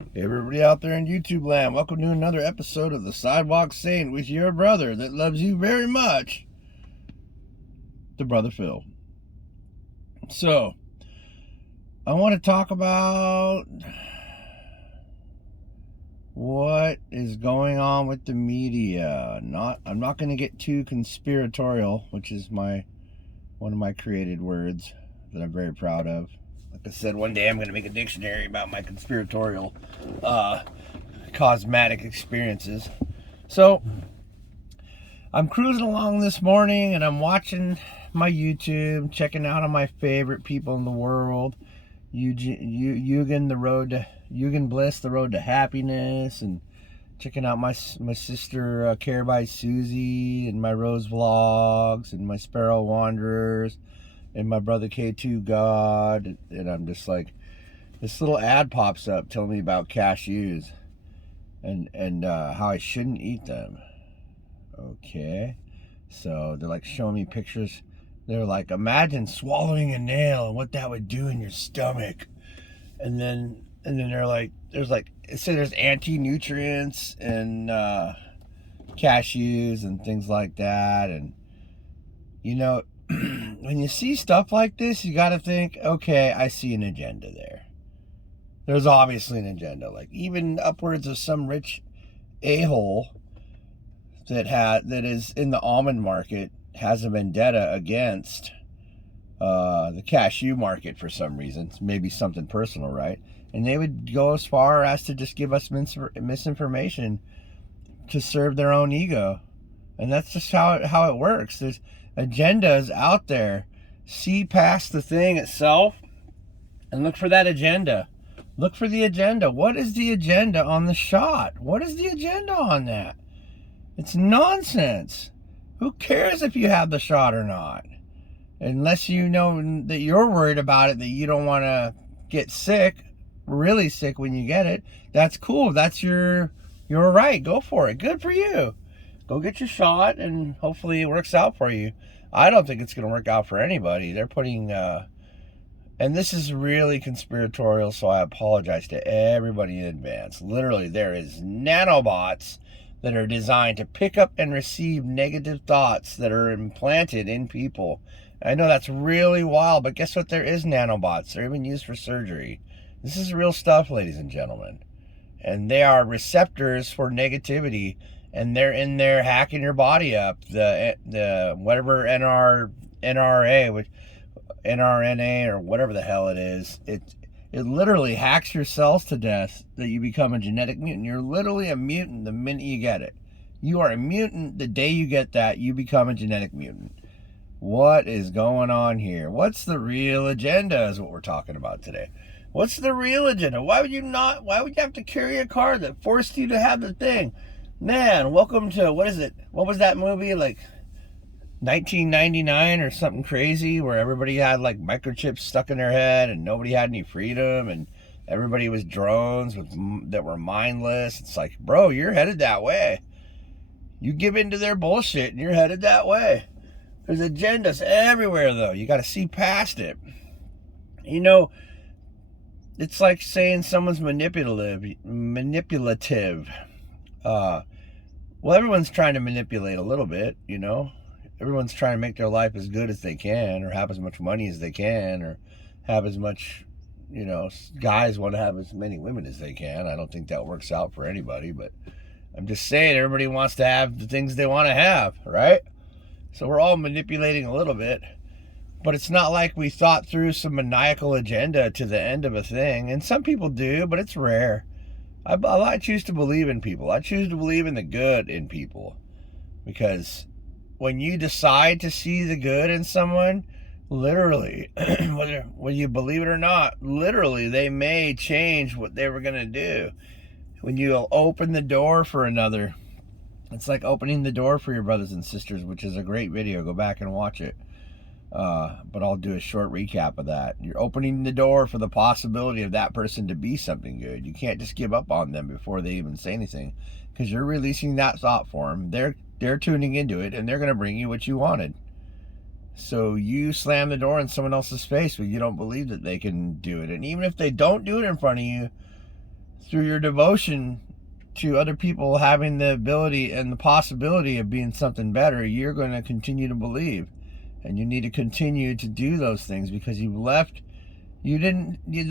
Hey everybody out there in YouTube land, welcome to another episode of the Sidewalk Saint with your brother that loves you very much, the Brother Phil. So, I want to talk about what is going on with the media. I'm not going to get too conspiratorial, which is one of my created words that I'm very proud of. Like I said, one day I'm going to make a dictionary about my conspiratorial cosmetic experiences. So, I'm cruising along this morning and I'm watching my YouTube, checking out on my favorite people in the world, Eugen Bliss, The Road to Happiness, and checking out my sister Care by Susie, and my Rose Vlogs, and my Sparrow Wanderers, and my brother K2 God, and I'm just like, this little ad pops up telling me about cashews and how I shouldn't eat them. Okay, so they're like showing me pictures. They're like, imagine swallowing a nail and what that would do in your stomach. And then they're like, it says there's anti-nutrients and cashews and things like that. And you know, when you see stuff like this, you got to think, okay, I see an agenda there. There's obviously an agenda. Like even upwards of some rich a-hole that is in the almond market has a vendetta against the cashew market for some reason. Maybe something personal, right? And they would go as far as to just give us misinformation to serve their own ego. And that's just how it works. There's agendas out there. See past the thing itself and look for that agenda. Look for the agenda. What is the agenda on the shot? What is the agenda on that? It's nonsense. Who cares if you have the shot or not? Unless you know that you're worried about it, that you don't want to get sick, really sick when you get it. That's cool. That's your right. Go for it. Good for you. Go get your shot and hopefully it works out for you. I don't think it's going to work out for anybody. They're putting, and this is really conspiratorial, so I apologize to everybody in advance. Literally, there is nanobots that are designed to pick up and receive negative thoughts that are implanted in people. I know that's really wild, but guess what? There is nanobots. They're even used for surgery. This is real stuff, ladies and gentlemen. And they are receptors for negativity, and they're in there hacking your body up. The whatever NRA, which NRNA or whatever the hell it is, it literally hacks your cells to death that you become a genetic mutant. You're literally a mutant the minute you get it. You are a mutant the day you get that, you become a genetic mutant. What is going on here? What's the real agenda is what we're talking about today. What's the real agenda? Why would you have to carry a card that forced you to have the thing? Man, welcome to, what is it? What was that movie? Like 1999 or something crazy where everybody had like microchips stuck in their head and nobody had any freedom and everybody was drones that were mindless. It's like, bro, you're headed that way. You give into their bullshit and you're headed that way. There's agendas everywhere though. You got to see past it. You know, it's like saying someone's manipulative. Well, everyone's trying to manipulate a little bit, you know. Everyone's trying to make their life as good as they can, or have as much money as they can, or have as much, you know, guys want to have as many women as they can. I don't think that works out for anybody, but I'm just saying everybody wants to have the things they want to have, right? So we're all manipulating a little bit, but it's not like we thought through some maniacal agenda to the end of a thing. And some people do, but it's rare. I choose to believe in people. I choose to believe in the good in people, because when you decide to see the good in someone, literally, whether you believe it or not, literally, they may change what they were going to do. When you open the door for another, it's like opening the door for your brothers and sisters, which is a great video. Go back and watch it. But I'll do a short recap of that. You're opening the door for the possibility of that person to be something good. You can't just give up on them before they even say anything, because you're releasing that thought for them. They're tuning into it, and they're going to bring you what you wanted. So you slam the door in someone else's face when you don't believe that they can do it. And even if they don't do it in front of you, through your devotion to other people having the ability and the possibility of being something better, you're going to continue to believe. And you need to continue to do those things because the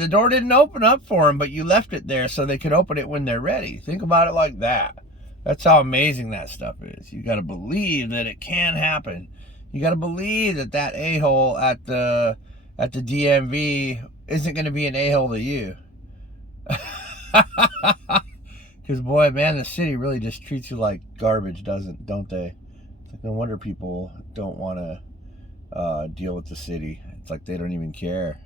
door didn't open up for them, but you left it there so they could open it when they're ready. Think about it like that. That's how amazing that stuff is. You got to believe that it can happen. You got to believe that a-hole at the DMV isn't going to be an a-hole to you. Because boy, man, the city really just treats you like garbage, don't they? It's like no wonder people don't want to deal with the city. It's like they don't even care.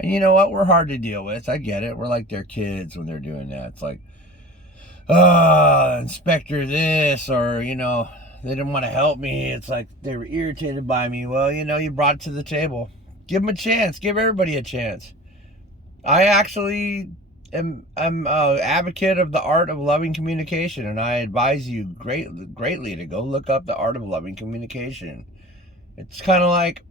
And you know what? We're hard to deal with. I get it. We're like their kids when they're doing that. It's like, inspector this, or, they didn't want to help me. It's like they were irritated by me. Well, you brought it to the table. Give them a chance. Give everybody a chance. I actually I'm an advocate of the art of loving communication, and I advise you greatly to go look up the art of loving communication. It's kind of like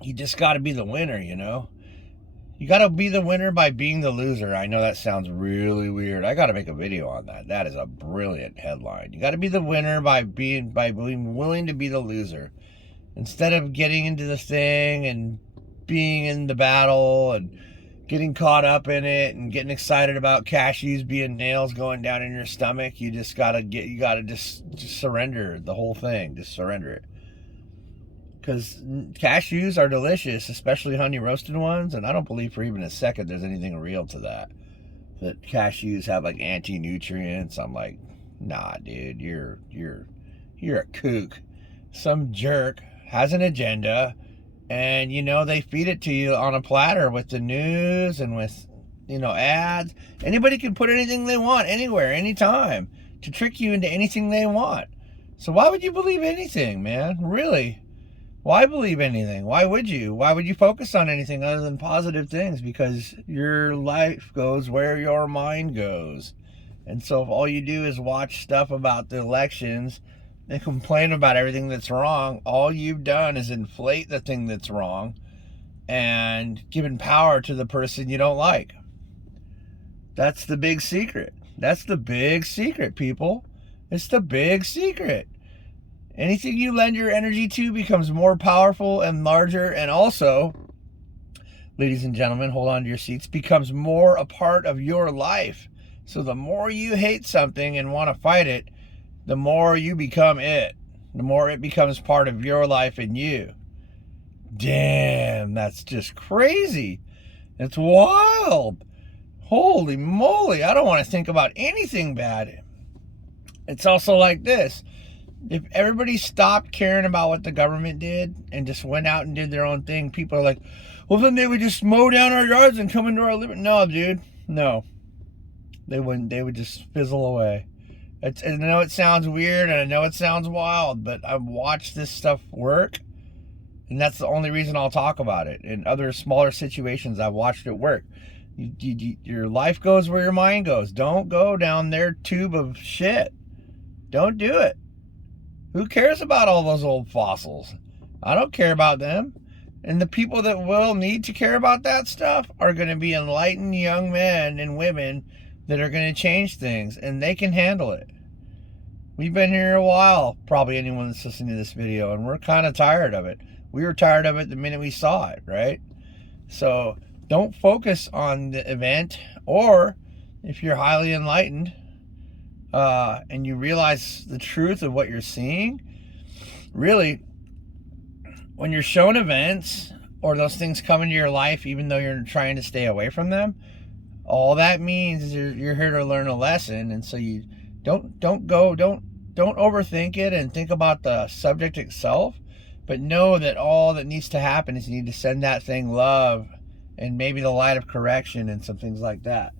you just got to be the winner, You got to be the winner by being the loser. I know that sounds really weird. I got to make a video on that. That is a brilliant headline. You got to be the winner by being willing to be the loser. Instead of getting into this thing and being in the battle and getting caught up in it and getting excited about cashews being nails going down in your stomach, you just got to just surrender the whole thing. Just surrender it. Because cashews are delicious, especially honey roasted ones, and I don't believe for even a second there's anything real to that cashews have like anti-nutrients. I'm like, nah, dude, you're a kook. Some jerk has an agenda, and they feed it to you on a platter with the news and with ads. Anybody can put anything they want anywhere, anytime, to trick you into anything they want. So why would you believe anything, man? Really? Why believe anything? Why would you? Why would you focus on anything other than positive things? Because your life goes where your mind goes. And so if all you do is watch stuff about the elections and complain about everything that's wrong, all you've done is inflate the thing that's wrong and given power to the person you don't like. That's the big secret. That's the big secret, people. It's the big secret. Anything you lend your energy to becomes more powerful and larger, and also, ladies and gentlemen, hold on to your seats, becomes more a part of your life. So the more you hate something and want to fight it, the more you become it. The more it becomes part of your life and you. Damn, that's just crazy. It's wild. Holy moly, I don't want to think about anything bad. It's also like this. If everybody stopped caring about what the government did and just went out and did their own thing, people are like, well, then they would just mow down our yards and come into our living. No, dude. No. They wouldn't. They would just fizzle away. I know it sounds weird and I know it sounds wild, but I've watched this stuff work, and that's the only reason I'll talk about it. In other smaller situations, I've watched it work. Your life goes where your mind goes. Don't go down their tube of shit. Don't do it. Who cares about all those old fossils? I don't care about them. And the people that will need to care about that stuff are going to be enlightened young men and women that are going to change things, and they can handle it. We've been here a while, probably anyone that's listening to this video, and we're kind of tired of it. We were tired of it the minute we saw it, right? So don't focus on the event, or if you're highly enlightened, and you realize the truth of what you're seeing, really, when you're shown events or those things come into your life, even though you're trying to stay away from them, all that means is you're here to learn a lesson. And so you don't overthink it and think about the subject itself, but know that all that needs to happen is you need to send that thing love and maybe the light of correction and some things like that.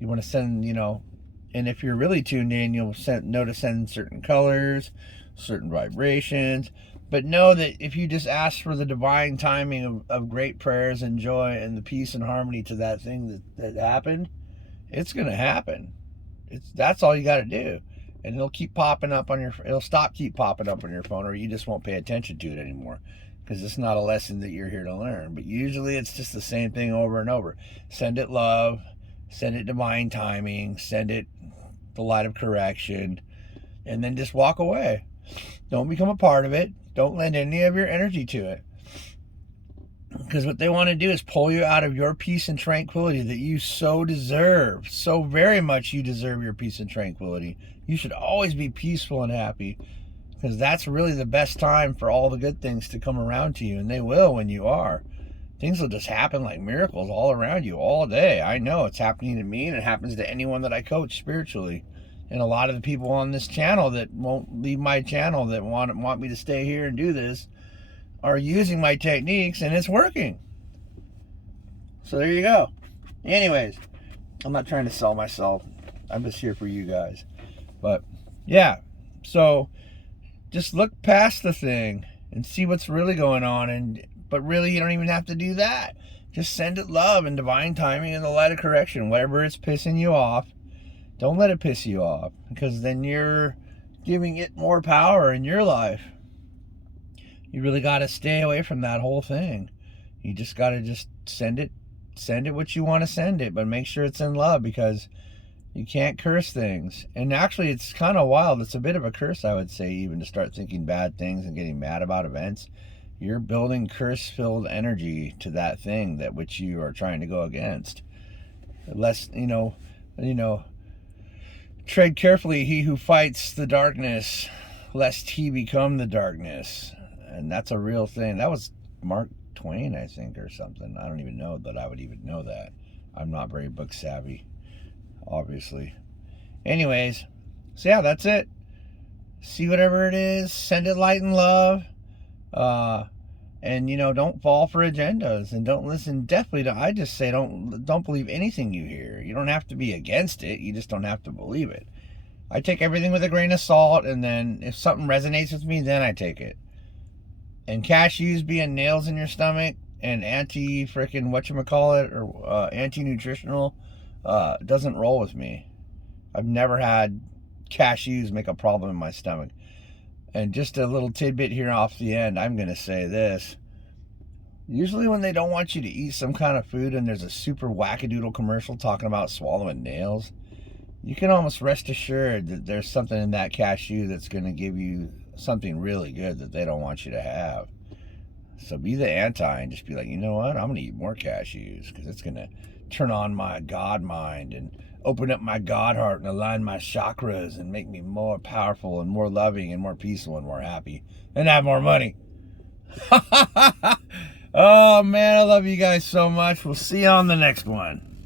You want to send, and if you're really tuned in, you'll know to send certain colors, certain vibrations. But know that if you just ask for the divine timing of great prayers and joy and the peace and harmony to that thing that happened, it's going to happen. That's all you got to do. And it'll keep popping up on it'll keep popping up on your phone, or you just won't pay attention to it anymore, because it's not a lesson that you're here to learn. But usually it's just the same thing over and over. Send it love, send it divine timing, send it the light of correction, and then just walk away. Don't become a part of it. Don't lend any of your energy to it. Because what they want to do is pull you out of your peace and tranquility that you so deserve. So very much you deserve your peace and tranquility. You should always be peaceful and happy, because that's really the best time for all the good things to come around to you, and they will when you are. Things will just happen like miracles all around you all day. I know it's happening to me, and it happens to anyone that I coach spiritually. And a lot of the people on this channel that won't leave my channel, that want me to stay here and do this, are using my techniques, and it's working. So there you go. Anyways, I'm not trying to sell myself. I'm just here for you guys. But yeah, so just look past the thing and see what's really going on. But really, you don't even have to do that. Just send it love and divine timing and the light of correction. Whatever it's pissing you off, don't let it piss you off, because then you're giving it more power in your life. You really got to stay away from that whole thing. You just got to just send it what you want to send it, but make sure it's in love, because you can't curse things. And actually, it's kind of wild. It's a bit of a curse, I would say, even to start thinking bad things and getting mad about events. You're building curse-filled energy to that thing that which you are trying to go against. Less, tread carefully, he who fights the darkness, lest he become the darkness. And that's a real thing. That was Mark Twain, I think, or something. I don't even know that I would even know that. I'm not very book savvy, obviously. Anyways, so yeah, that's it. See whatever it is, send it light and love. And don't fall for agendas, and don't listen. Definitely, I just say don't believe anything you hear. You don't have to be against it. You just don't have to believe it. I take everything with a grain of salt, and then if something resonates with me, then I take it. And cashews being nails in your stomach and anti-freaking whatchamacallit, or anti-nutritional, doesn't roll with me. I've never had cashews make a problem in my stomach. And just a little tidbit here off the end, I'm going to say this. Usually when they don't want you to eat some kind of food and there's a super wackadoodle commercial talking about swallowing nails, you can almost rest assured that there's something in that cashew that's going to give you something really good that they don't want you to have. So be the anti and just be like, you know what? I'm going to eat more cashews, because it's going to turn on my God mind and open up my God heart and align my chakras and make me more powerful and more loving and more peaceful and more happy and have more money. Oh man, I love you guys so much. We'll see you on the next one.